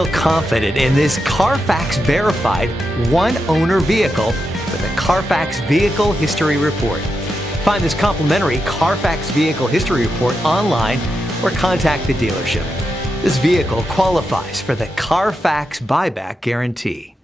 Feel confident in this Carfax verified one-owner vehicle with a Carfax Vehicle History Report. Find this complimentary Carfax Vehicle History Report online or contact the dealership. This vehicle qualifies for the Carfax Buyback Guarantee.